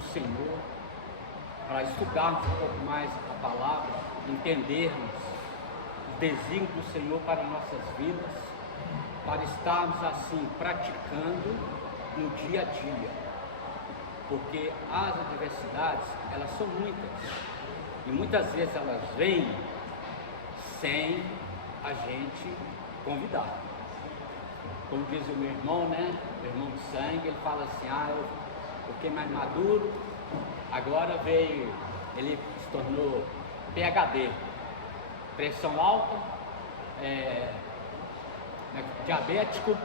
do Senhor, para estudarmos um pouco mais a palavra, entendermos o desígnio do Senhor para nossas vidas, para estarmos assim praticando no dia a dia, porque as adversidades, elas são muitas, e muitas vezes elas vêm sem a gente convidar. Como diz o meu irmão, né? Meu irmão de sangue, ele fala assim: eu fiquei mais maduro, agora veio, ele se tornou PhD, pressão alta, diabético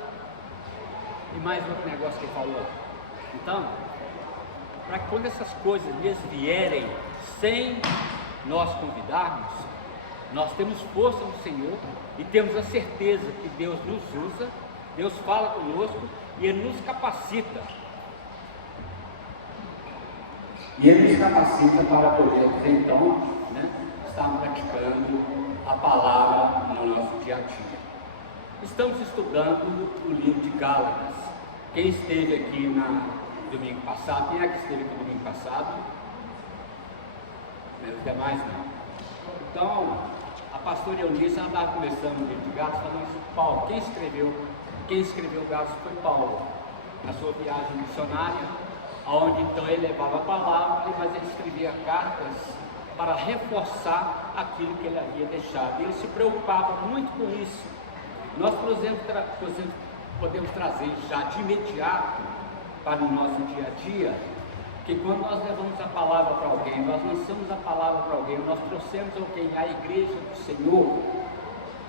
e mais outro negócio que ele falou. Então, para que quando essas coisas mesmo vierem sem nós convidarmos, nós temos força no Senhor e temos a certeza que Deus nos usa, Deus fala conosco e Ele nos capacita. E Ele nos capacita para poder, então, estarmos praticando a palavra no nosso dia a dia. Estamos estudando o livro de Gálatas. Quem esteve aqui no domingo passado, quem é que esteve aqui no domingo passado? Os demais não. Então, a pastora Eunice estava começando o livro de Gálatas falando isso de Paulo. Quem escreveu Gálatas foi Paulo, na sua viagem missionária, onde então ele levava a palavra, mas ele escrevia cartas para reforçar aquilo que ele havia deixado. E ele se preocupava muito com isso. Nós, por exemplo, podemos trazer já de imediato para o nosso dia a dia, que quando nós levamos a palavra para alguém, nós lançamos a palavra para alguém, nós trouxemos alguém à igreja do Senhor,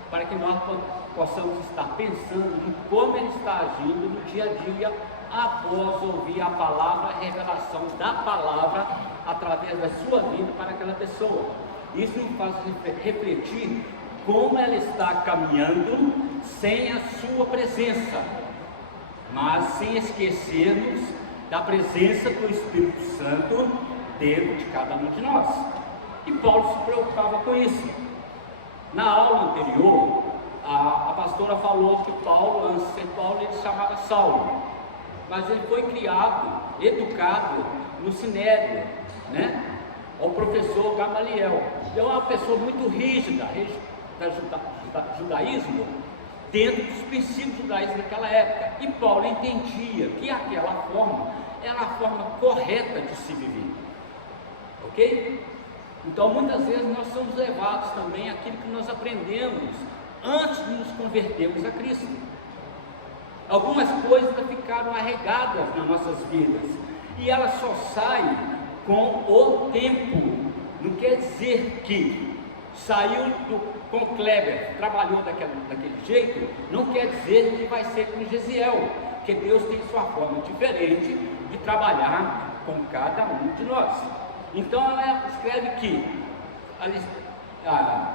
para que nós possamos estar pensando em como ele está agindo no dia a dia, após ouvir a palavra, a revelação da palavra, através da sua vida para aquela pessoa. Isso nos faz refletir como ela está caminhando sem a sua presença, mas sem esquecermos da presença do Espírito Santo dentro de cada um de nós. E Paulo se preocupava com isso. Na aula anterior, a pastora falou que Paulo, antes de ser Paulo, ele se chamava Saulo, mas ele foi criado, educado no Sinédrio, o professor Gamaliel. Ele é uma pessoa muito rígida do judaísmo, dentro dos princípios judaicos daquela época, e Paulo entendia que aquela forma era a forma correta de se viver, ok? Então muitas vezes nós somos levados também àquilo que nós aprendemos antes de nos convertermos a Cristo. Algumas coisas ficaram arraigadas nas nossas vidas, e elas só saem com o tempo. Não quer dizer que saiu com Kleber, trabalhou daquele jeito, não quer dizer que vai ser com Gesiel, porque Deus tem sua forma diferente de trabalhar com cada um de nós. Então ela escreve que,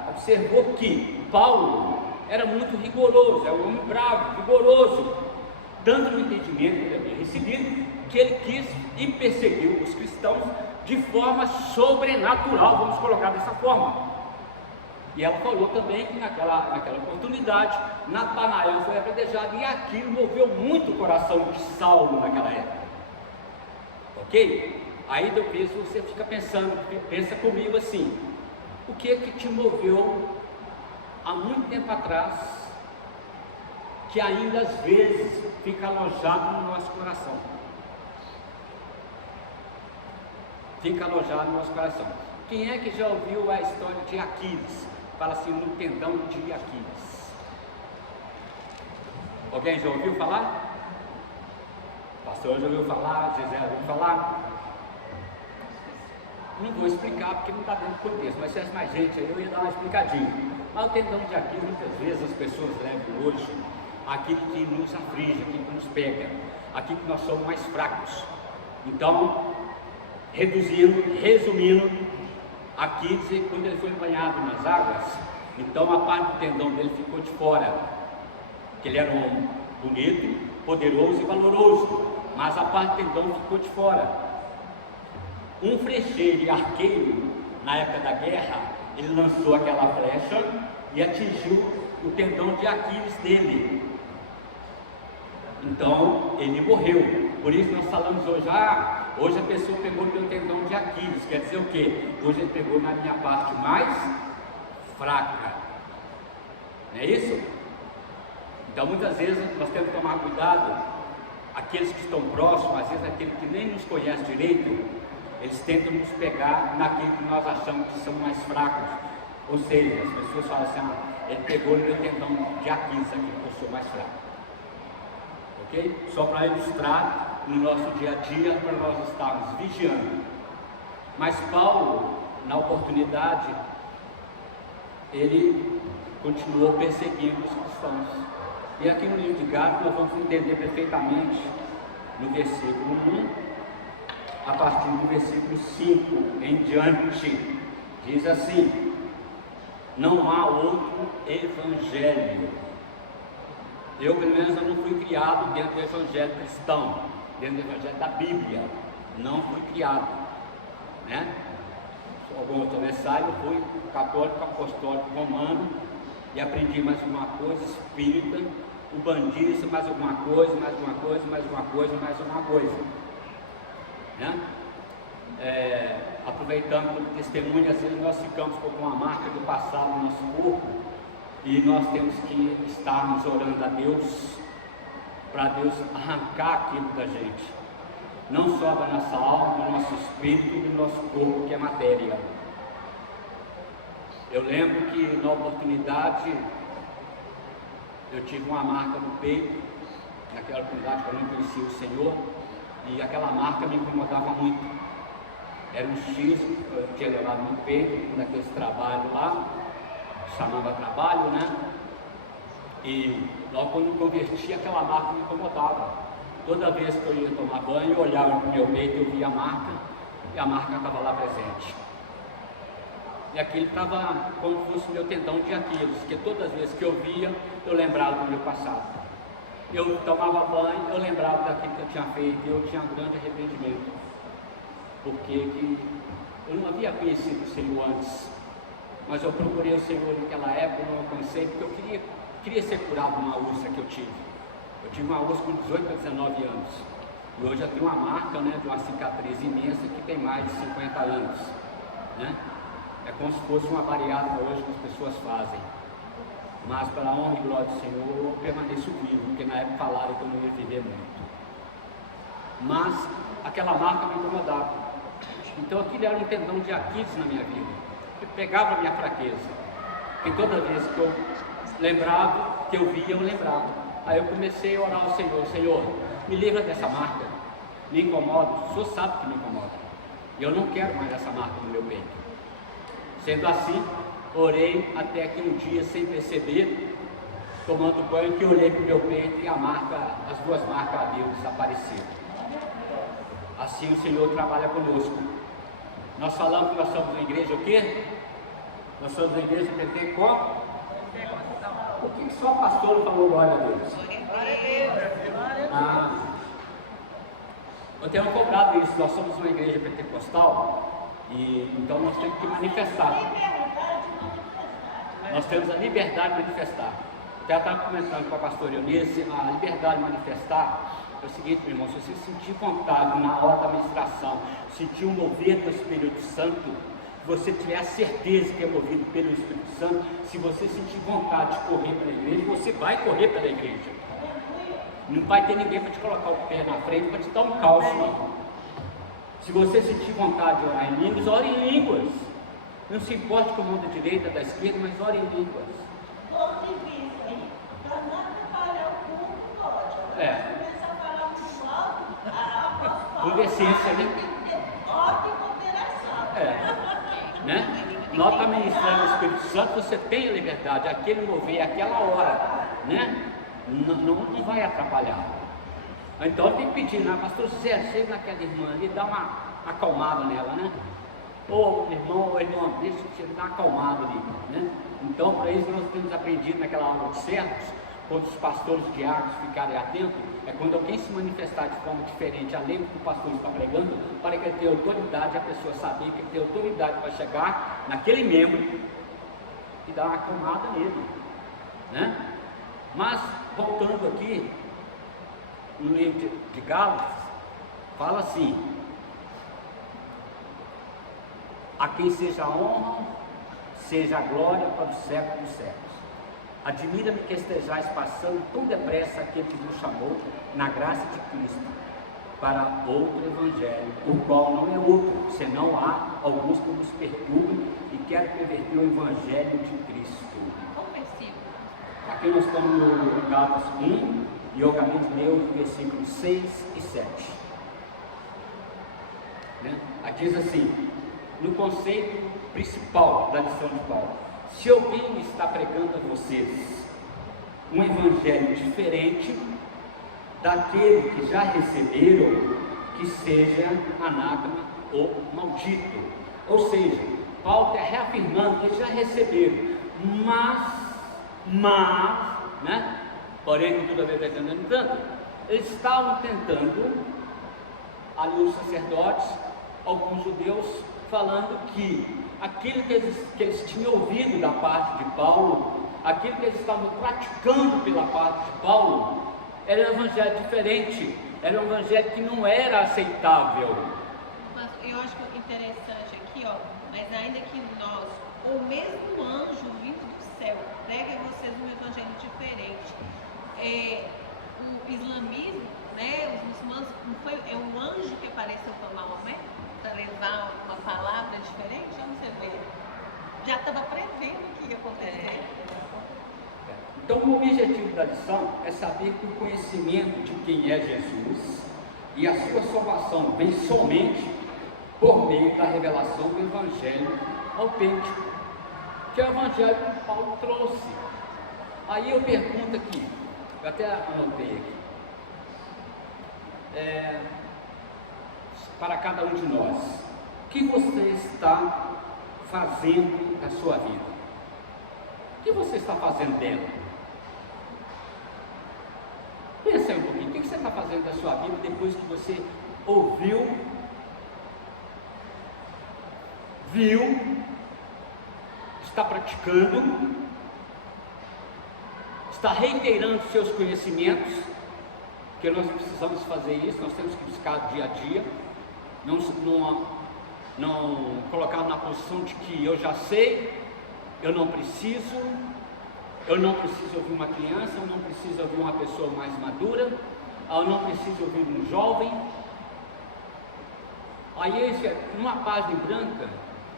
observou que Paulo era muito rigoroso, é um homem bravo, rigoroso, dando no entendimento que ele havia recebido, que ele quis e perseguiu os cristãos de forma sobrenatural, vamos colocar dessa forma. E ela falou também que naquela oportunidade, Natanael foi apedrejado, e aquilo moveu muito o coração de Saulo naquela época. Ok? Aí depois você fica pensando, pensa comigo assim: o que é que te moveu há muito tempo atrás, que ainda às vezes fica alojado no nosso coração? Fica alojado no nosso coração. Quem é que já ouviu a história de Aquiles? Fala assim, no tendão de Aquiles. Alguém já ouviu falar? Pastor já ouviu falar? Gisele ouviu falar? Não vou explicar porque não está dentro do contexto, mas se tivesse mais gente aí eu ia dar uma explicadinha. Mas o tendão de Aquiles, muitas vezes as pessoas levam hoje aquilo que nos aflige, aquilo que nos pega, aquilo que nós somos mais fracos. Então, resumindo, Aquiles, quando ele foi banhado nas águas, então a parte do tendão dele ficou de fora, que ele era um homem bonito, poderoso e valoroso, mas a parte do tendão ficou de fora. Um flecheiro e arqueiro, na época da guerra, ele lançou aquela flecha e atingiu o tendão de Aquiles dele. Então ele morreu. Por isso nós falamos hoje, Hoje a pessoa pegou no meu tendão de Aquiles, quer dizer o quê? Hoje ele pegou na minha parte mais fraca. Não é isso? Então muitas vezes nós temos que tomar cuidado. Aqueles que estão próximos, às vezes aquele que nem nos conhece direito, eles tentam nos pegar naquilo que nós achamos que são mais fracos. Ou seja, as pessoas falam assim, ele pegou no meu tendão de Aquiles, aqui que eu sou mais fraco. Ok? Só para ilustrar no nosso dia a dia, para nós estarmos vigiando. Mas Paulo, na oportunidade, ele continuou perseguindo os cristãos. E aqui no livro de Gálatas nós vamos entender perfeitamente no versículo 1, a partir do versículo 5 em diante, diz assim: não há outro evangelho. Eu, pelo menos, eu não fui criado dentro do evangelho cristão, dentro do evangelho da Bíblia, não fui criado, né? Alguns começaram, eu fui católico, apostólico, romano, e aprendi mais uma coisa, espírita, umbandista, mais alguma coisa, mais uma coisa, mais uma coisa, mais uma coisa, né? Aproveitando o testemunho, às vezes nós ficamos com uma marca do passado no nosso corpo, e nós temos que estarmos orando a Deus, para Deus arrancar aquilo da gente, não só da nossa alma, do nosso espírito, do nosso corpo, que é matéria. Eu lembro que na oportunidade eu tive uma marca no peito, naquela oportunidade que eu não conhecia o Senhor, e aquela marca me incomodava muito. Era um X que eu tinha levado no peito, naquele trabalho lá, chamava trabalho, né? E logo quando eu converti, aquela marca me incomodava. Toda vez que eu ia tomar banho, eu olhava para o meu peito, eu via a marca, e a marca estava lá presente. E aquele estava como se fosse o meu tendão de Aquiles, que todas as vezes que eu via, eu lembrava do meu passado. Eu tomava banho, eu lembrava daquilo que eu tinha feito, e eu tinha um grande arrependimento, porque eu não havia conhecido o Senhor antes, mas eu procurei o Senhor naquela época, não alcancei, porque eu queria ser curado de uma úlcera que eu tive. Eu tive uma úlcera com 18 a 19 anos, e hoje eu tenho uma marca, né, de uma cicatriz imensa que tem mais de 50 anos, né? É como se fosse uma bariátrica hoje que as pessoas fazem. Mas pela honra e glória do Senhor, eu permaneço vivo, porque na época falaram que eu não ia viver muito. Mas aquela marca me incomodava. Então aquilo era um tendão de Aquiles na minha vida, que pegava a minha fraqueza. E toda vez que eu lembrava, que eu via, eu lembrava. Aí eu comecei a orar ao Senhor: Senhor, me livra dessa marca, me incomoda, o Senhor sabe que me incomoda. E eu não quero mais essa marca no meu peito. Sendo assim, orei até que um dia, sem perceber, tomando banho, que olhei para o meu peito e as duas marcas haviam desaparecido. Assim o Senhor trabalha conosco. Nós falamos que nós somos uma igreja o quê? Nós somos uma igreja pentecostal. Por que só o pastor falou glória a Deus? Eu tenho cobrado isso. Nós somos uma igreja pentecostal. E então nós temos que manifestar. Nós temos a liberdade de manifestar. Até estava comentando com a pastora Eunice, a liberdade de manifestar é o seguinte, meu irmão: se você sentir vontade na hora da ministração, sentir um mover do Espírito Santo, se você tiver a certeza que é movido pelo Espírito Santo, se você sentir vontade de correr pela igreja, você vai correr pela igreja. Não vai ter ninguém para te colocar o pé na frente para te dar um calço, não. Se você sentir vontade de orar em línguas, ore em línguas. Não se importe com a mão da direita, da esquerda, mas ore em línguas. Com decência, né? Nós estamos ministrando o Espírito Santo, você tem a liberdade, aquele mover, aquela hora, né? Não vai atrapalhar. Então tem que pedir, né? Pastor Zé, chega naquela irmã ali, dá uma acalmada nela, né? Ô irmão, deixa eu dar uma acalmada ali, né? Então, para isso nós temos aprendido naquela aula de servos, quando os pastores diáconos ficarem atentos, é quando alguém se manifestar de forma diferente, além do que o pastor está pregando, para que ele tenha autoridade, a pessoa saber que ele tem autoridade para chegar naquele membro e dar uma acalmada nele, né? Mas, voltando aqui, no livro de Gálatas, fala assim: a quem seja a honra, seja a glória para o século dos séculos. Admira-me que estejais passando tão depressa aquele que vos chamou, na graça de Cristo, para outro evangelho, o qual não é outro, senão há alguns que nos perturbam e querem perverter o evangelho de Cristo. Aqui nós estamos no Gálatas 1, e eu acabei de ler os versículos 6 e 7. Aqui diz assim, no conceito principal da lição de Paulo: se alguém está pregando a vocês um evangelho diferente daquele que já receberam, que seja anátema ou maldito. Ou seja, Paulo está reafirmando que eles já receberam, mas, porém, com tudo a ver pretendendo tanto, eles estavam tentando, ali os sacerdotes, alguns judeus, falando que aquilo que eles tinham ouvido da parte de Paulo, aquilo que eles estavam praticando pela parte de Paulo, era um evangelho diferente, era um evangelho que não era aceitável. Mas eu acho que interessante aqui, mas ainda que nós, ou mesmo anjo vindo do céu, pregue a vocês um evangelho diferente. O islamismo, os muçulmanos, é um anjo que apareceu para Maomé, para levar uma palavra diferente? Onde você vê? Já estava prevendo o que ia acontecer. Então, o objetivo da lição é saber que o conhecimento de quem é Jesus e a sua salvação vem somente por meio da revelação do Evangelho autêntico, que é o Evangelho que Paulo trouxe. Aí eu pergunto aqui, eu até anotei aqui, para cada um de nós: o que você está fazendo da sua vida? O que você está fazendo dela? Pensa aí um pouquinho, o que você está fazendo da sua vida depois que você ouviu, viu, está praticando, está reiterando seus conhecimentos, porque nós precisamos fazer isso, nós temos que buscar dia a dia, não colocar na posição de que eu já sei, eu não preciso ouvir uma criança, eu não preciso ouvir uma pessoa mais madura, eu não preciso ouvir um jovem. Aí, numa página branca,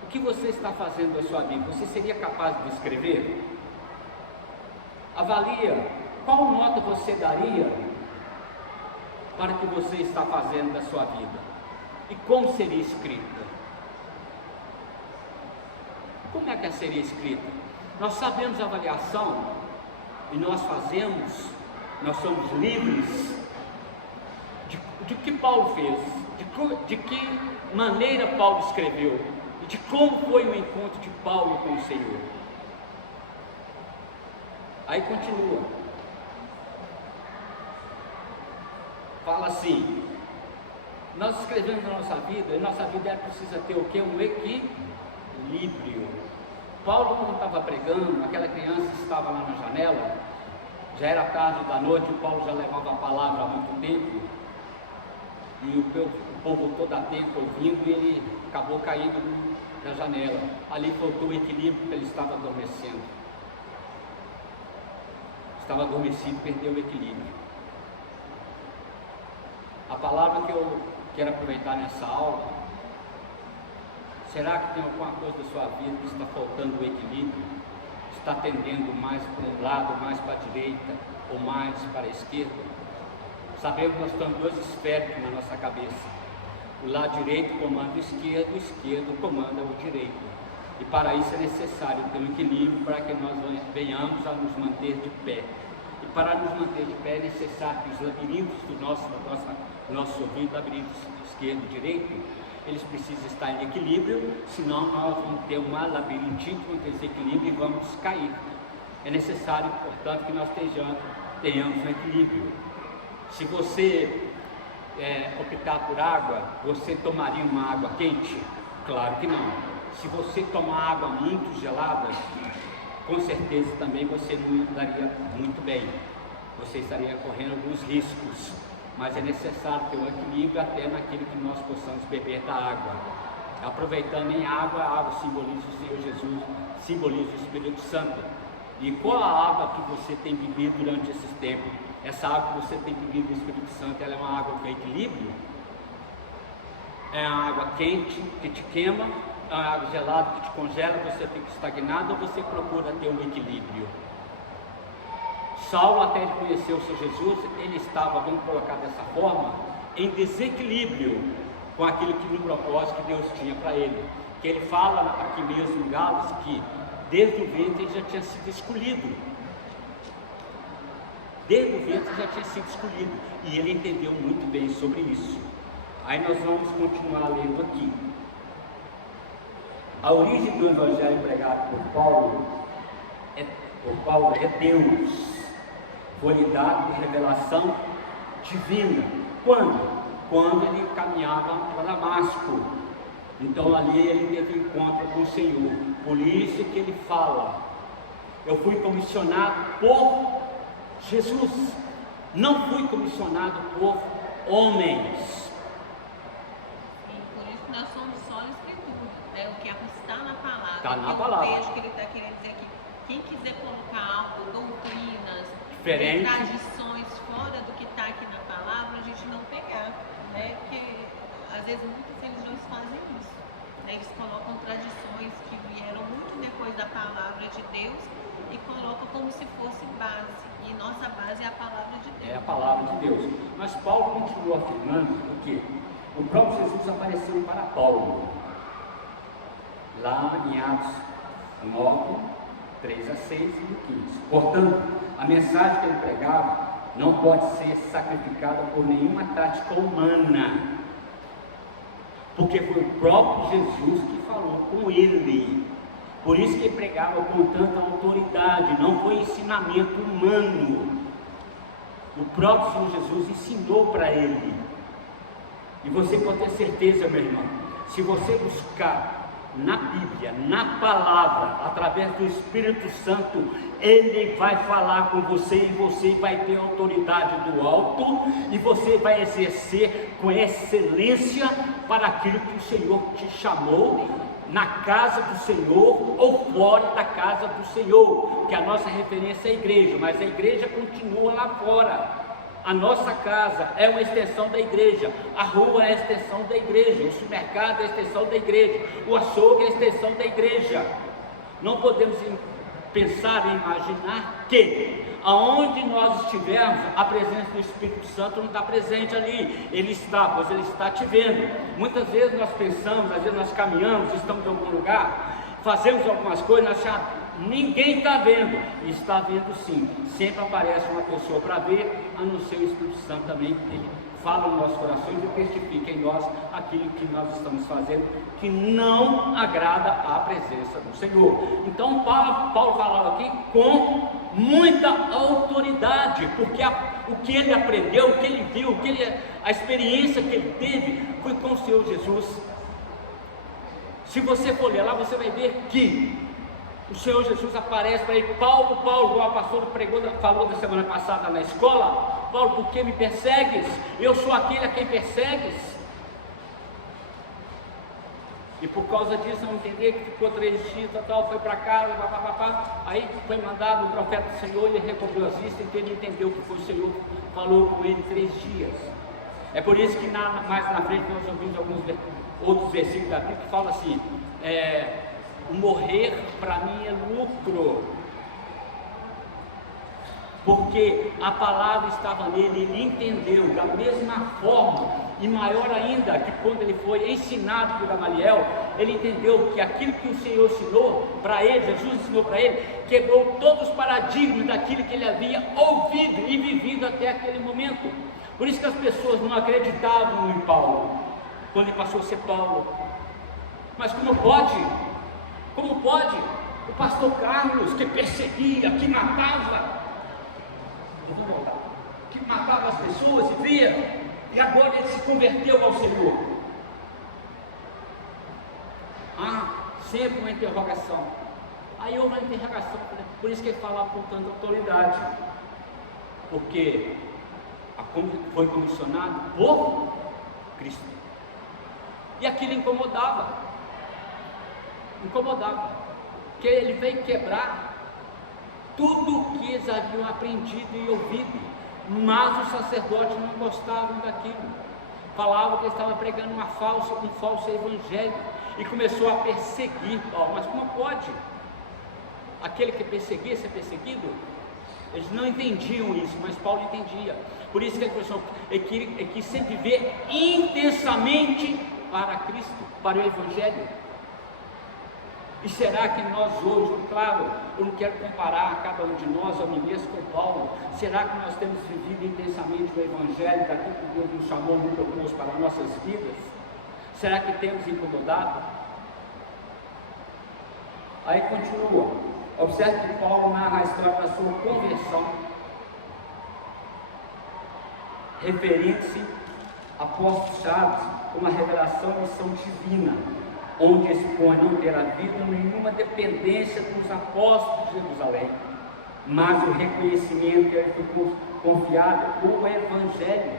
o que você está fazendo da sua vida? Você seria capaz de escrever? Avalia qual nota você daria para o que você está fazendo da sua vida e como seria escrita. Como é que seria escrita? Nós sabemos a avaliação e nós somos livres de que Paulo fez, de que maneira Paulo escreveu e de como foi o encontro de Paulo com o Senhor. Aí continua, fala assim: nós escrevemos a nossa vida, e nossa vida precisa ter o quê? Um equilíbrio. Paulo, quando estava pregando, aquela criança estava lá na janela, já era tarde da noite, o Paulo já levava a palavra há muito tempo, e o povo todo atento ouvindo, e ele acabou caindo na janela. Ali faltou o equilíbrio, porque ele estava adormecendo. Estava adormecido, perdeu o equilíbrio. A palavra que eu quero aproveitar nessa aula: será que tem alguma coisa da sua vida que está faltando o equilíbrio? Está tendendo mais para um lado, mais para a direita, ou mais para a esquerda? Sabemos que nós temos dois esféricos na nossa cabeça. O lado direito comanda o esquerdo comanda o direito. E para isso é necessário ter um equilíbrio para que nós venhamos a nos manter de pé. E para nos manter de pé é necessário que os labirintos do nosso ouvido, labirintos esquerdo e direito, eles precisam estar em equilíbrio, senão nós vamos ter uma labirintite, vamos ter desequilíbrio e vamos cair. É necessário, portanto, que nós tenhamos um equilíbrio. Se você optar por água, você tomaria uma água quente? Claro que não. Se você tomar água muito gelada, com certeza também você não daria muito bem. Você estaria correndo alguns riscos. Mas é necessário ter um equilíbrio até naquilo que nós possamos beber da água. Aproveitando em água, a água simboliza o Senhor Jesus, simboliza o Espírito Santo. E qual a água que você tem bebido durante esses tempos? Essa água que você tem bebido do Espírito Santo, ela é uma água de equilíbrio? É uma água quente que te queima? É uma água gelada que te congela, você fica estagnado, ou você procura ter um equilíbrio? Saulo, até ele conhecer o Senhor Jesus, ele estava, vamos colocar dessa forma, em desequilíbrio com aquilo que no propósito que Deus tinha para ele. Que ele fala aqui mesmo em Gálatas que desde o ventre ele já tinha sido escolhido. Desde o ventre já tinha sido escolhido. E ele entendeu muito bem sobre isso. Aí nós vamos continuar lendo aqui. A origem do evangelho pregado por Paulo é Deus. Foi-lhe dado revelação divina. Quando? Quando ele caminhava para Damasco. Então ali ele teve encontro com o Senhor. Por isso que ele fala: eu fui comissionado por Jesus, não fui comissionado por homens. E por isso nós somos só a Escritura, né? O que está na palavra. Está na palavra. Eu vejo que ele está querendo dizer aqui: quem quiser colocar algo, doutrinas, diferente, tradições fora do que está aqui na palavra, a gente não pegar, né? Porque às vezes muitas religiões fazem isso, né? Eles colocam tradições que vieram muito depois da palavra de Deus e colocam como se fosse base, e nossa base é a palavra de Deus. É a palavra de Deus. Mas Paulo continua afirmando que o próprio Jesus apareceu para Paulo, lá em Atos 9, 3 a 6 e 15. Portanto, a mensagem que ele pregava não pode ser sacrificada por nenhuma tática humana, porque foi o próprio Jesus que falou com ele. Por isso que ele pregava com tanta autoridade, não foi ensinamento humano. O próprio Senhor Jesus ensinou para ele. E você pode ter certeza, meu irmão, se você buscar na Bíblia, na palavra, através do Espírito Santo, ele vai falar com você e você vai ter autoridade do alto e você vai exercer com excelência para aquilo que o Senhor te chamou, na casa do Senhor ou fora da casa do Senhor, que a nossa referência é a igreja, mas a igreja continua lá fora. A nossa casa é uma extensão da igreja, a rua é a extensão da igreja, o supermercado é a extensão da igreja, o açougue é a extensão da igreja. Não podemos pensar e imaginar que aonde nós estivermos, a presença do Espírito Santo não está presente ali. Ele está, pois ele está te vendo. Muitas vezes nós pensamos, às vezes nós caminhamos, estamos em algum lugar, fazemos algumas coisas, nós achamos, ninguém está vendo. E está vendo sim. Sempre aparece uma pessoa para ver, a não ser o Espírito Santo também. Ele fala nos nossos corações e testifica em nós aquilo que nós estamos fazendo, que não agrada à presença do Senhor. Então Paulo falava aqui com muita autoridade, porque o que ele aprendeu, o que ele viu, a experiência que ele teve foi com o Senhor Jesus. Se você for ler lá, você vai ver que o Senhor Jesus aparece para ele: Paulo, como a pastora falou da semana passada na escola, Paulo, por que me persegues? Eu sou aquele a quem persegues. E por causa disso, não entender que ficou 3 dias, foi para casa, aí foi mandado o profeta do Senhor, ele recobriu as vistas, então ele entendeu que foi o Senhor que falou com ele 3 dias. É por isso que mais na frente nós ouvimos alguns outros versículos da Bíblia que falam assim: o morrer para mim é lucro, porque a palavra estava nele, ele entendeu da mesma forma, e maior ainda, que quando ele foi ensinado por Gamaliel, ele entendeu que aquilo que o Senhor ensinou para ele, Jesus ensinou para ele, quebrou todos os paradigmas daquilo que ele havia ouvido e vivido até aquele momento. Por isso que as pessoas não acreditavam em Paulo, quando ele passou a ser Paulo. Mas como pode o pastor Carlos, que perseguia, que matava, as pessoas e via, e agora ele se converteu ao Senhor? Sempre uma interrogação. Aí houve uma interrogação, por isso que ele fala com tanta autoridade, porque foi comissionado por Cristo, e aquilo incomodava. incomodava, porque ele veio quebrar tudo o que eles haviam aprendido e ouvido, mas os sacerdotes não gostavam daquilo, falavam que ele estava pregando um falso evangelho, e começou a perseguir Paulo. Mas como pode aquele que perseguia ser perseguido? Eles não entendiam isso, mas Paulo entendia. Por isso que ele falou assim, ele quis sempre viver intensamente para Cristo, para o Evangelho. E será que nós hoje, claro, eu não quero comparar cada um de nós, a mim mesmo, com Paulo, será que nós temos vivido intensamente o Evangelho, daquilo que Deus nos chamou, nos propôs para nossas vidas? Será que temos incomodado? Aí continua, observe que Paulo narra a história da sua conversão, referindo-se a postos chaves, uma revelação e missão divina, onde expõe não ter havido nenhuma dependência dos apóstolos de Jerusalém, mas o reconhecimento que ele foi confiado o Evangelho.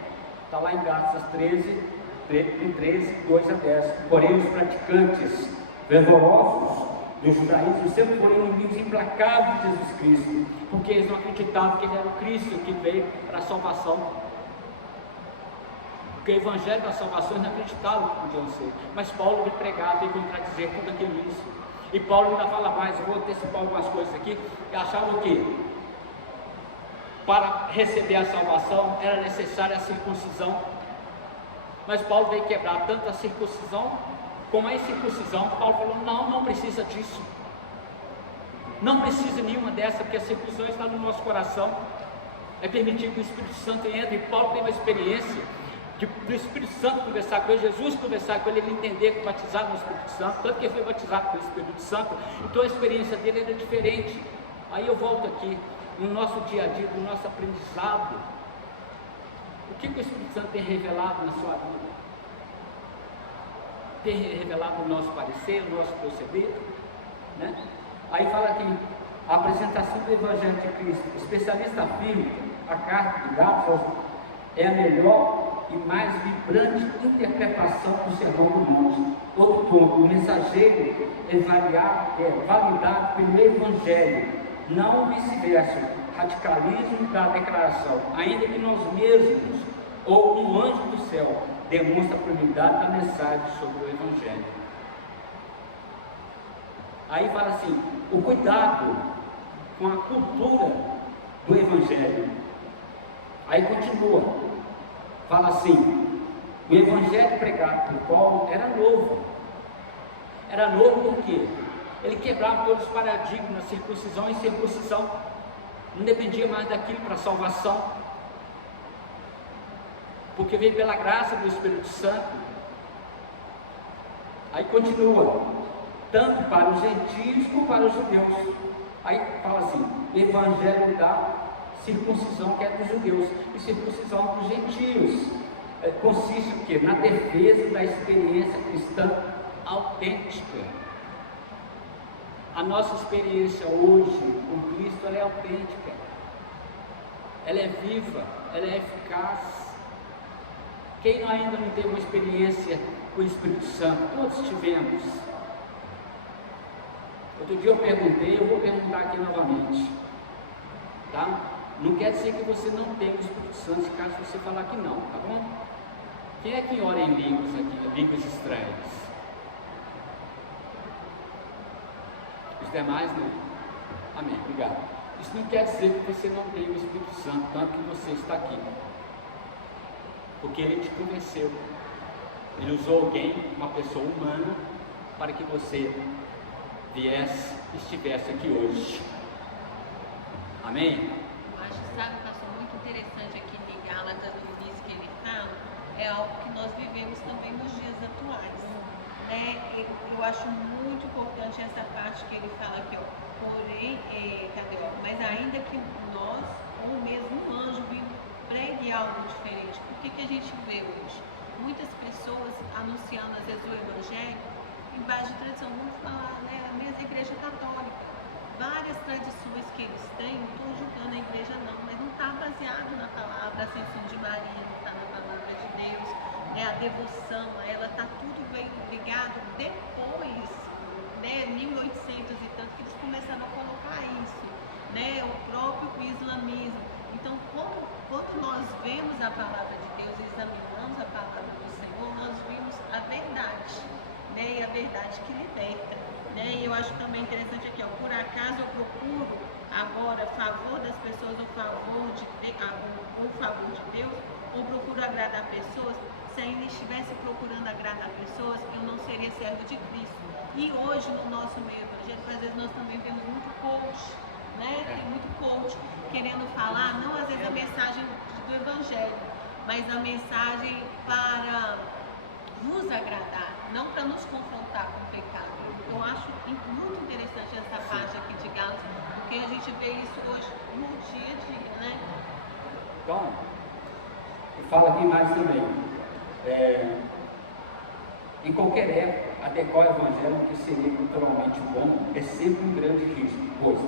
Está lá em Gálatas 13, 2 a 10. Porém, os praticantes fervorosos do judaísmo sempre foram inimigos implacáveis de Jesus Cristo, porque eles não acreditavam que ele era o Cristo que veio para a salvação. Porque o Evangelho da salvação eles não acreditavam que podiam ser, mas Paulo veio pregar, veio contradizer tudo aquilo isso. E Paulo ainda fala mais, eu vou antecipar algumas coisas aqui, que achavam que para receber a salvação era necessária a circuncisão, mas Paulo veio quebrar tanto a circuncisão como a incircuncisão. Paulo falou, não precisa disso, não precisa nenhuma dessa, porque a circuncisão está no nosso coração, é permitido que o Espírito Santo entre. E Paulo tem uma experiência do Espírito Santo conversar com ele, Jesus conversar com ele, ele entender que batizado no Espírito Santo, tanto que ele foi batizado pelo Espírito Santo, então a experiência dele era diferente. Aí eu volto aqui, no nosso dia a dia, no nosso aprendizado, o que o Espírito Santo tem revelado na sua vida? Tem revelado o nosso parecer, o nosso proceder, né? Aí fala aqui, a apresentação do Evangelho de Cristo, o especialista afirma, a carta de Gálatas é a melhor e mais vibrante interpretação do Sermão do Monte. Outro ponto, o mensageiro é validado pelo Evangelho, não vice-versa, radicalismo da declaração, ainda que nós mesmos ou um anjo do céu demonstre a prioridade da mensagem sobre o Evangelho. Aí fala assim, o cuidado com a cultura do Evangelho. Aí continua, fala assim, o Evangelho pregado por Paulo era novo porque ele quebrava todos os paradigmas, circuncisão e circuncisão, não dependia mais daquilo para a salvação, porque veio pela graça do Espírito Santo. Aí continua, tanto para os gentios como para os judeus. Aí fala assim, Evangelho da circuncisão que é dos judeus e circuncisão dos gentios. Consiste o quê? Na defesa da experiência cristã autêntica. A nossa experiência hoje com Cristo, ela é autêntica, ela é viva, ela é eficaz. Quem ainda não teve uma experiência com o Espírito Santo? Todos tivemos. Outro dia eu perguntei, eu vou perguntar aqui novamente, tá? Não quer dizer que você não tem o Espírito Santo, caso você falar que não, tá bom? Quem é que ora em línguas aqui, línguas estranhas? Os demais não. Amém, obrigado. Isso não quer dizer que você não tem o Espírito Santo, tanto que você está aqui, porque ele te convenceu, ele usou alguém, uma pessoa humana, para que você viesse e estivesse aqui hoje. Amém? Eu acho, sabe, pastor, muito interessante aqui em Gálatas, no início que ele fala, é algo que nós vivemos também nos dias atuais, né? Eu acho muito importante essa parte que ele fala aqui, ó, porém, mas ainda que nós, ou mesmo um anjo vivo, pregue algo diferente. Por que a gente vê hoje muitas pessoas anunciando às vezes o Evangelho em base de tradição? Vamos falar, né, a mesma igreja católica, várias tradições que eles têm, não estou julgando a igreja não, mas não está baseado na palavra, a ascensão de Maria, não está na palavra de Deus, né, a devoção a ela, está tudo bem ligado depois, né, e tanto que eles começaram a colocar isso, né? O próprio islamismo. Então, quando nós vemos a palavra de Deus e examinamos a palavra do Senhor, nós vimos a verdade, né? E a verdade que liberta, né? E eu acho também interessante aqui, ó, por acaso eu procuro agora favor das pessoas ou favor de Deus, ou procuro agradar pessoas? Se ainda estivesse procurando agradar pessoas, eu não seria servo de Cristo. E hoje, no nosso meio evangélico, às vezes nós também temos muito coach, né? Tem muito coach querendo falar, não às vezes a mensagem do evangelho, mas a mensagem para nos agradar, não para nos confrontar com o pecado. Eu acho muito interessante essa parte aqui de Gálatas, porque a gente vê isso hoje no dia a dia, né? Então, e fala aqui mais também. Em qualquer época, adequar o evangelho que seria culturalmente bom é sempre um grande risco, pois,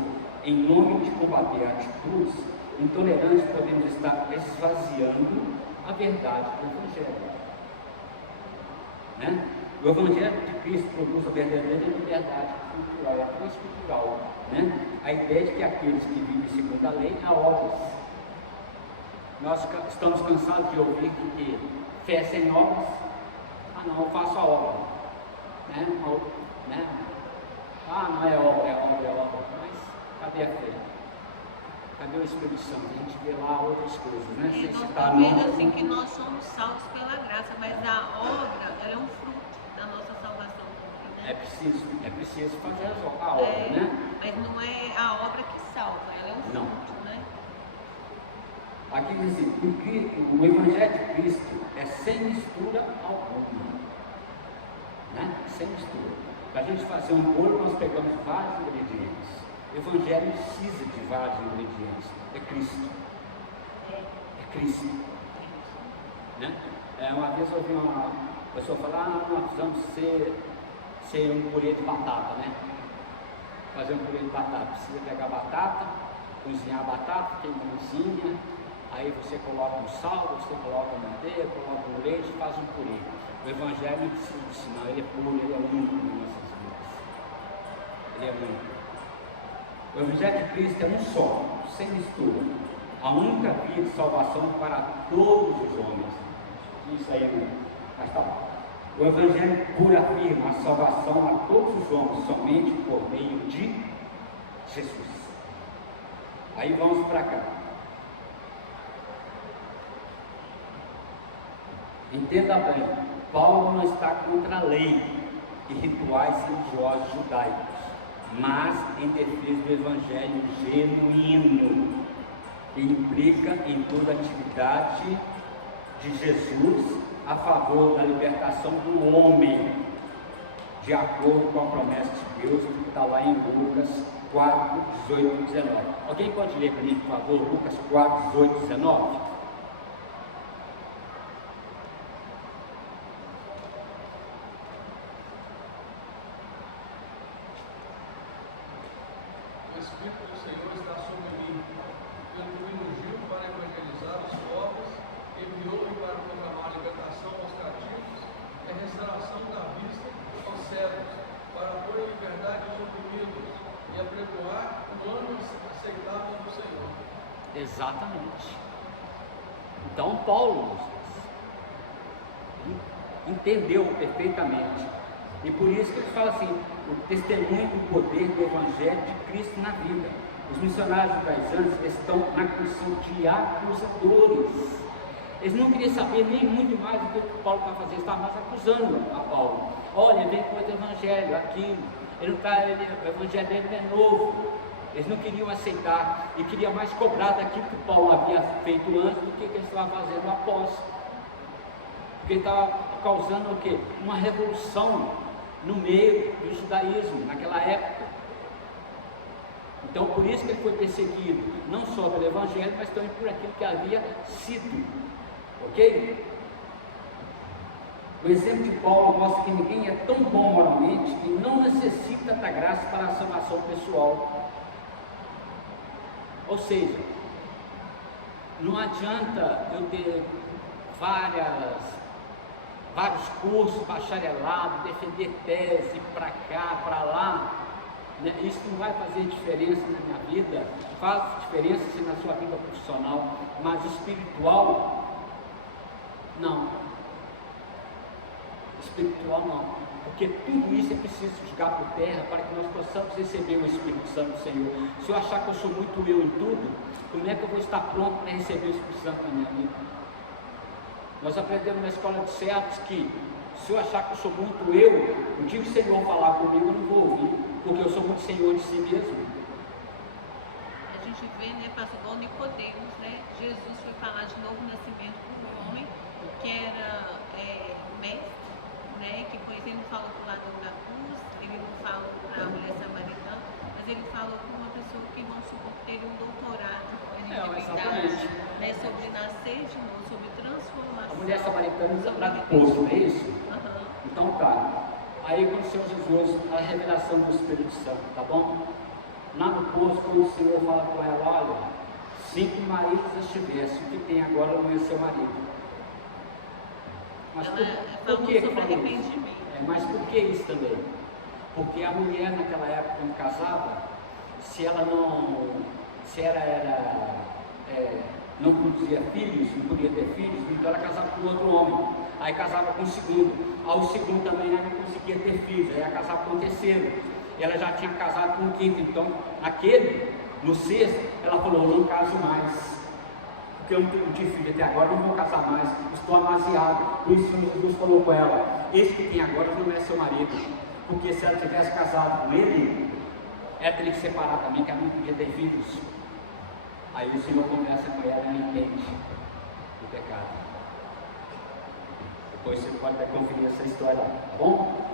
em nome de combater atitudes intolerantes, podemos estar esvaziando a verdade do evangelho. Né? O evangelho de Cristo produz a verdadeira liberdade cultural, a transcultural, né? A ideia de que aqueles que vivem segundo a lei há obras. Nós estamos cansados de ouvir que fé sem obras, não, eu faço a obra, né? Não é obra, mas cadê a fé? Cadê o Espírito Santo? A gente vê lá outras coisas, né? Nós estamos vendo assim que nós somos salvos pela graça, mas a obra, ela é um fruto da nossa salvação. Né? É preciso fazer a obra, né? Mas não é a obra que salva, ela é um fruto, né? Aqui diz assim, o Evangelho de Cristo é sem mistura alguma, né? Sem mistura. Para a gente fazer um bolo, nós pegamos vários ingredientes. O Evangelho precisa de vários ingredientes. É Cristo. É Cristo. Né? Uma vez eu ouvi uma pessoa falar, nós precisamos ser um purê de batata, né? Fazer um purê de batata. Precisa pegar a batata, cozinhar a batata, tem mansinha. Aí você coloca um sal, você coloca a manteiga, coloca o leite e faz um purê. O Evangelho não precisa disso, não. Ele é puro, ele é único nas nossas vidas. Ele é único. O Evangelho de Cristo é um só, sem mistura. A única via de salvação para todos os homens. Isso aí não. Mas tá bom. O Evangelho puro afirma a salvação a todos os homens, somente por meio de Jesus. Aí vamos para cá. Entenda bem, Paulo não está contra a lei e rituais religiosos judaicos, mas em defesa do evangelho genuíno, que implica em toda a atividade de Jesus a favor da libertação do homem, de acordo com a promessa de Deus, que está lá em Lucas 4, 18 e 19. Alguém pode ler para mim, por favor, Lucas 4, 18 e 19? O Espírito do Senhor está sobre mim, pelo que me ungiu para evangelizar os povos, enviou-me para proclamar a libertação aos cativos e a restauração da vista aos cegos, para pôr em liberdade os oprimidos e apregoar o ano aceitável do Senhor. Exatamente. Então Paulo entendeu perfeitamente. E por isso que ele fala assim, o testemunho do poder do Evangelho de Cristo na vida. Os missionários judaizantes estão na condição de acusadores. Eles não queriam saber nem muito mais do que o Paulo está fazendo, estavam mais acusando a Paulo. Olha, vem com o Evangelho, aquilo. O Evangelho dele é novo. Eles não queriam aceitar e queriam mais cobrar daquilo que Paulo havia feito antes do que ele estava fazendo após. Porque ele estava causando o quê? Uma revolução no meio do judaísmo, naquela época. Então, por isso que ele foi perseguido, não só pelo Evangelho, mas também por aquilo que havia sido. Ok? O exemplo de Paulo mostra que ninguém é tão bom moralmente e não necessita da graça para a salvação pessoal. Ou seja, não adianta eu ter vários cursos, bacharelado, defender tese para cá, para lá, né? Isso não vai fazer diferença na minha vida, faz diferença sim, na sua vida profissional, mas espiritual, não. Espiritual não, porque tudo isso é preciso jogar por terra para que nós possamos receber o Espírito Santo do Senhor. Se eu achar que eu sou muito eu em tudo, como é que eu vou estar pronto para receber o Espírito Santo na minha vida? Nós aprendemos na escola de servos que se eu achar que eu sou muito eu, o dia que o Senhor falar comigo eu não vou ouvir, porque eu sou muito Senhor de si mesmo. A gente vê, né, pastor, igual Nicodemos, né? Jesus foi falar de novo nascimento para um homem que era mestre, né? Que pois ele não falou para o ladrão da cruz, ele não falou para a mulher samaritana, mas ele falou para uma pessoa que, vamos supor, teve um doutorado em divindade, né? Sobre nascer de novo, sobre transformação. A mulher samaritana usa para poço, não é isso? Então tá. Aí com o Senhor Jesus, a revelação do Espírito Santo, tá bom? Lá no poço, quando o Senhor fala com ela, olha, 5 maridos estivesse, o que tem agora não é seu marido. Mas por que falou isso? Mas por que isso também? Porque a mulher naquela época, quando casava, se ela não produzia filhos, não podia ter filhos, então ela casava com outro homem. Aí casava com o segundo. Ao segundo também ela não conseguia ter filhos, aí ela casava com o terceiro. Ela já tinha casado com o quinto, então no sexto, ela falou, eu não caso mais. Porque eu não tive filho até agora, não vou casar mais, estou amasiado. Por isso Jesus falou com ela, esse que tem agora não é seu marido. Porque se ela tivesse casado com ele, ela teria que separar também, que ela não podia ter filhos. Aí o Senhor conversa com ela e entende o pecado. Depois você pode conferir essa história, tá bom?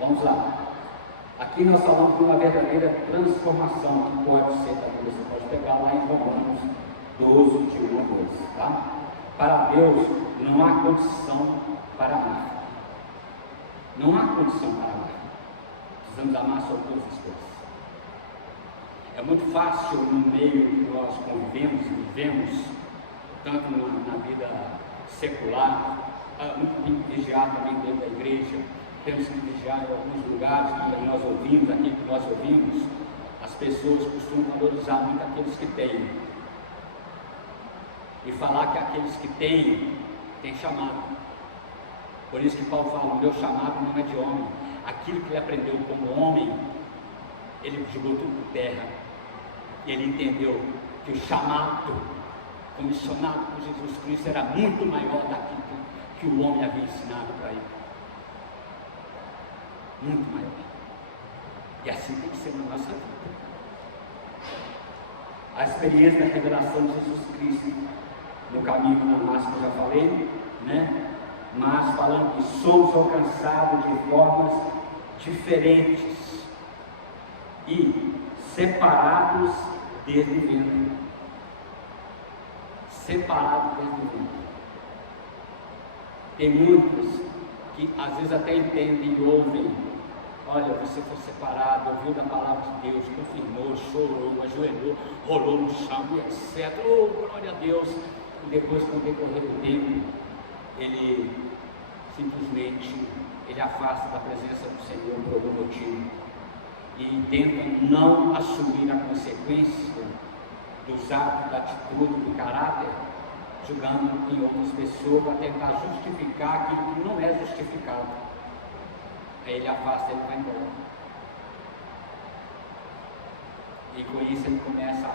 Vamos lá. Aqui nós falamos de uma verdadeira transformação que pode ser da vida. Você pode pegar lá em Romanos 12, de 1 a 2, tá? Para Deus não há condição para amar. Não há condição para amar. Precisamos amar sobre todas as coisas. É muito fácil no meio que nós convivemos e vivemos, tanto na vida secular, muito vigiar também dentro da igreja. Temos que vigiar em alguns lugares que nós ouvimos, aqui que nós ouvimos, as pessoas costumam valorizar muito aqueles que têm. E falar que aqueles que têm chamado. Por isso que Paulo fala, o meu chamado não é de homem. Aquilo que ele aprendeu como homem, ele jogou tudo por terra. E ele entendeu que o chamado, comissionado por Jesus Cristo, era muito maior daquilo que o homem havia ensinado para ele. Muito maior. E assim tem que ser na nossa vida. A experiência da revelação de Jesus Cristo no caminho do Damasco, eu já falei, né? Mas falando que somos alcançados de formas diferentes e separados desde o ventre. Separados desde o ventre. Tem muitos que às vezes até entendem e ouvem. Olha, você foi separado, ouviu da palavra de Deus, confirmou, chorou, ajoelhou, rolou no chão, etc. Oh, glória a Deus! E depois, com o decorrer do tempo, ele simplesmente afasta da presença do Senhor por algum motivo e tenta não assumir a consequência dos atos, da atitude, do caráter, julgando em outras pessoas para tentar justificar aquilo que não é justificado. Aí ele afasta e ele vai embora. E com isso ele começa a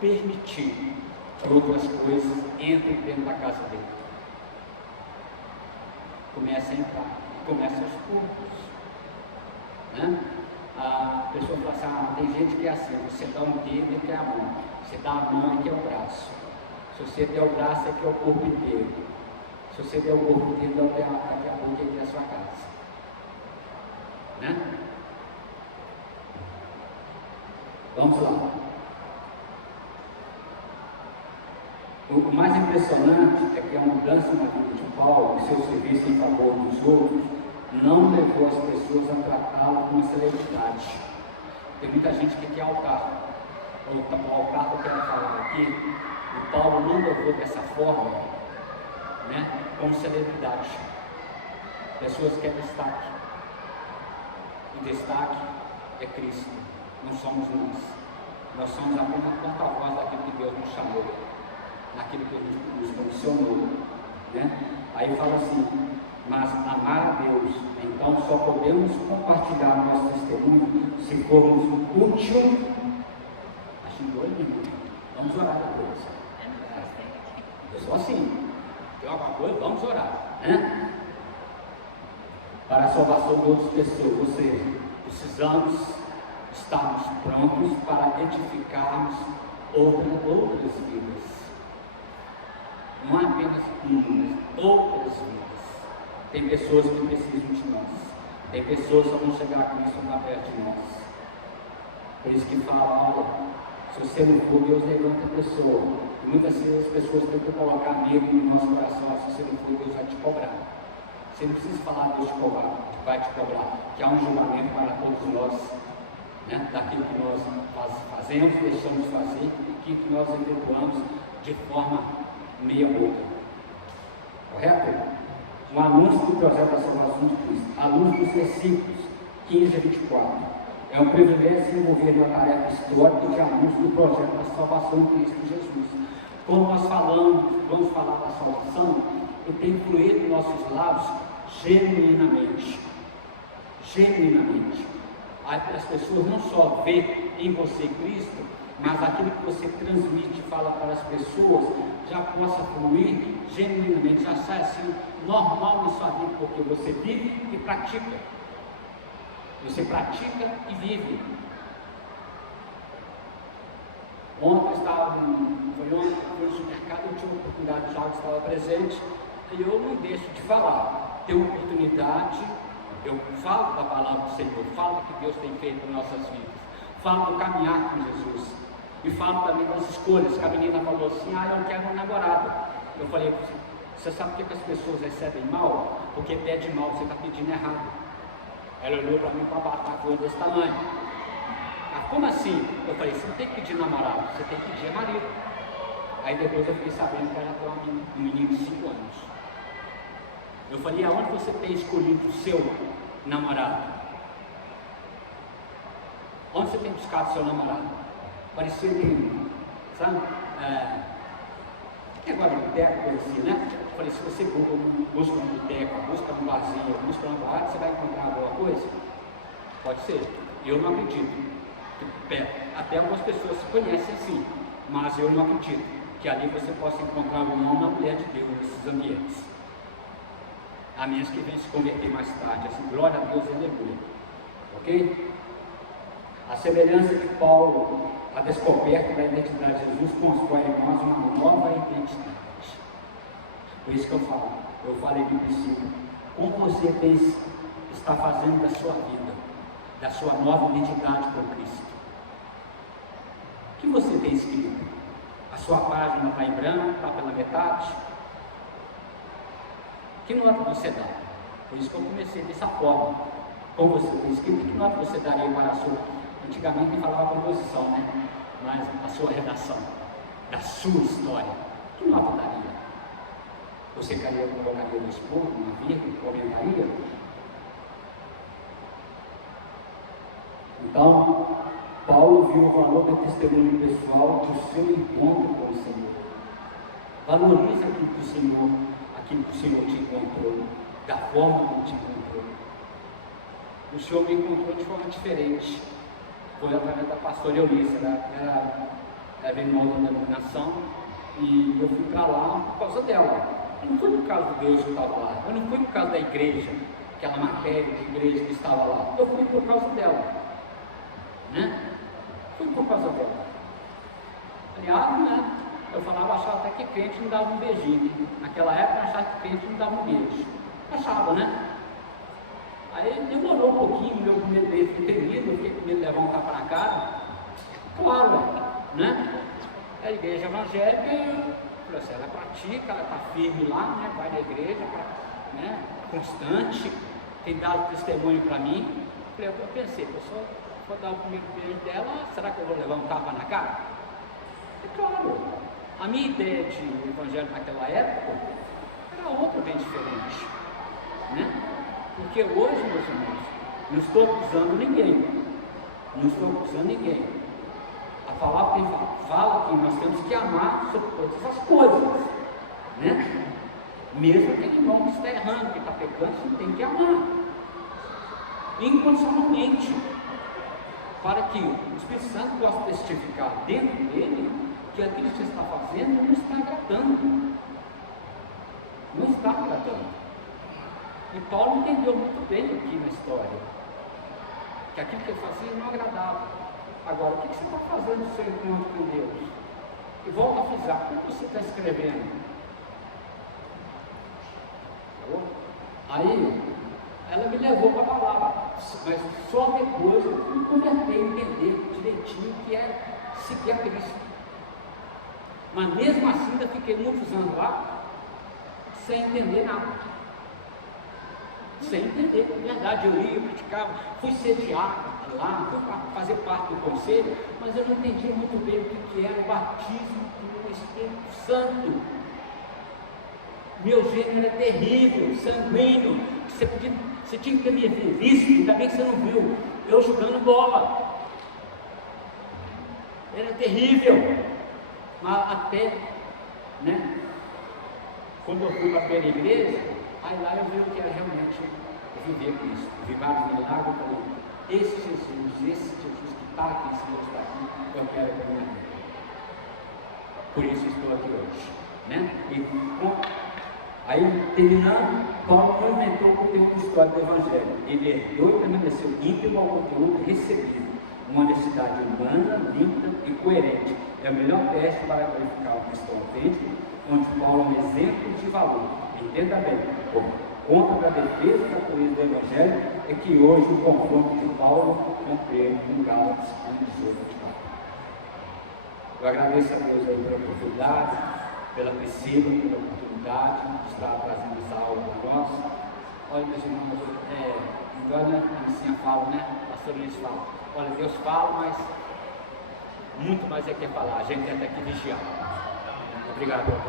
permitir que outras coisas entrem dentro da casa dele. Começa a entrar, começa aos poucos. Né? A pessoa fala assim, tem gente que é assim, você dá um dedo e quer a mão, você dá a mão e quer o braço. Se você der o braço, aqui é o corpo inteiro. Se você der o corpo inteiro, daqui a pouco aqui é a sua casa. Né? Vamos lá. O mais impressionante é que a mudança na vida de Paulo, em seu serviço em favor dos outros, não levou as pessoas a tratá-lo como celebridade. Tem muita gente que quer altar. O altar que eu quero falar aqui, o Paulo não levou dessa forma, né, como celebridade. Pessoas querem destaque. O destaque é Cristo, não somos nós. Nós somos apenas porta-voz daquilo que Deus nos chamou, naquilo que Ele nos comissionou, né? Aí fala assim, mas amar a Deus, então só podemos compartilhar nosso testemunho se formos útil. Acho que vamos orar depois. Eu sou assim, tem alguma coisa, vamos orar, né? Para a salvação de outras pessoas, ou seja, precisamos estarmos prontos para edificarmos outras vidas. Não é apenas umas, outras vidas. Tem pessoas que precisam de nós. Tem pessoas que vão chegar a Cristo através de nós. Por isso que fala, olha, se você não for, Deus levanta a pessoa. E muitas vezes as pessoas tentam colocar medo no nosso coração. Se você não for, Deus vai te cobrar. Você não precisa falar Deus te cobrar, vai te cobrar. Que há um julgamento para todos nós, né? Daquilo que nós fazemos, deixamos de fazer e que nós efetuamos de forma meia boca. Correto? Um anúncio do projeto da salvação de Cristo, à luz dos versículos 15 a 24. É um privilégio se envolver na tarefa histórica de anúncio do projeto da salvação de Cristo Jesus. Quando nós vamos falar da salvação, eu tenho que fluir nos nossos lábios genuinamente. Genuinamente. As pessoas não só veem em você Cristo, mas aquilo que você transmite e fala para as pessoas já possa fluir genuinamente, já sai assim normal na sua vida, porque você vive e pratica. Você pratica e vive. Ontem eu estava no supermercado, eu tive a oportunidade, o Thiago estava presente, e eu não deixo de falar. Tenho oportunidade, eu falo da palavra do Senhor, falo do que Deus tem feito em nossas vidas, falo do caminhar com Jesus, e falo também das escolhas, que a menina falou assim, eu não quero um namorado. Eu falei, você sabe por que as pessoas recebem mal? Porque pede mal, você está pedindo errado. Ela olhou para mim com uma batata desse tamanho. Como assim? Eu falei, você não tem que pedir namorado, você tem que pedir marido. Aí depois eu fiquei sabendo que ela tem um menino de 5 anos. Eu falei, aonde você tem escolhido o seu namorado? Onde você tem buscado o seu namorado? Parecia que, sabe? Que agora boteco, coisa assim, né? Eu falei, se você busca um boteco, busca um barzinho, busca uma barraca, você vai encontrar alguma coisa? Pode ser. Eu não acredito. Até algumas pessoas se conhecem assim, mas eu não acredito que ali você possa encontrar um homem ou uma mulher de Deus nesses ambientes. A menos que venha se converter mais tarde, assim, glória a Deus, aleluia. Ok? A semelhança de Paulo, a descoberta da identidade de Jesus constrói em nós uma nova identidade. Por isso que eu falei no princípio, como você está fazendo da sua vida, da sua nova identidade com Cristo. O que você tem escrito? A sua página está em branco, está pela metade? Que nota você dá? Por isso que eu comecei dessa forma. Como você tem escrito, que nota você daria para a sua... Antigamente falava composição, né? Mas a sua redação, da sua história, que nota daria? Você colocaria no esporro, uma vírgula, comentaria? Então, Paulo viu o valor do testemunho pessoal do seu encontro com o Senhor. Valorize aquilo que o Senhor te encontrou, da forma como te encontrou. O Senhor me encontrou de forma diferente. Foi através da pastora Eunice, ela veio numa outra denominação e eu fui para lá por causa dela. Eu não fui por causa do Deus que estava lá, eu não fui por causa da igreja, aquela matéria de igreja que estava lá, eu fui por causa dela. Né? Fui por causa dela. Aliás, né? Eu achava até que crente não dava um beijinho. Naquela época eu achava que crente não dava um beijo. Achava, né? Aí demorou um pouquinho, meu primeiro beijo foi tremido, eu fiquei com medo de levar um tapa na cara. Claro, né? A igreja evangélica, falou assim, ela pratica, ela está firme lá, né? Vai na igreja, né? Constante, tem dado testemunho para mim. Eu pensei, eu vou dar o primeiro beijo dela, será que eu vou levar um tapa na cara? E claro, a minha ideia de evangelho naquela época era outra bem diferente, né? Porque hoje, meus irmãos, Não estou acusando ninguém. Não estou acusando ninguém. A palavra fala que nós temos que amar sobre todas as coisas, né? Mesmo aquele irmão que está errando, que está pecando, você tem que amar incondicionalmente, para que o Espírito Santo possa testificar dentro dele que aquilo que você está fazendo não está agradando. Não está agradando. E Paulo entendeu muito bem aqui na história que aquilo que ele fazia não agradava. Agora, o que você está fazendo no seu encontro com Deus? E volta a frisar, o que você está escrevendo? Aí, ela me levou para a palavra, mas só depois eu me convertei a entender direitinho que é seguir a Cristo. Mas mesmo assim, ainda fiquei muitos anos lá, sem entender nada. Sem entender, na verdade, eu ia, eu criticava, fui sediado lá, fui fazer parte do conselho, mas eu não entendia muito bem o que era o batismo do Espírito Santo. Meu gênero era terrível, sanguíneo, você tinha que ter me visto, ainda bem que você não viu, eu jogando bola. Era terrível, mas até, né, quando eu fui para a igreja, aí lá eu vi o que era realmente viver Cristo. Vi vários milagres, eu falei, esse Jesus que está aqui, esse Deus está aqui, eu quero a minha vida. Por isso estou aqui hoje, né? Aí, terminando, Paulo não inventou o conteúdo histórico do Evangelho. Ele herdou e permaneceu íntegro ao conteúdo recebido. Uma honestidade humana, limpa e coerente. É o melhor teste para qualificar o cristão autêntico, onde Paulo é um exemplo de valor. Entenda bem, por conta da defesa da pureza do Evangelho, é que hoje o confronto de Paulo compreende com Gálatas 1:18. Eu agradeço a Deus aí pela oportunidade, pela Priscila, pela oportunidade de estar trazendo essa aula para nós. Olha, meus irmãos, engana a Anicinha fala, né? A pastora Liz fala, olha, Deus fala, mas muito mais é que falar, a gente tem até que vigiar. Obrigado.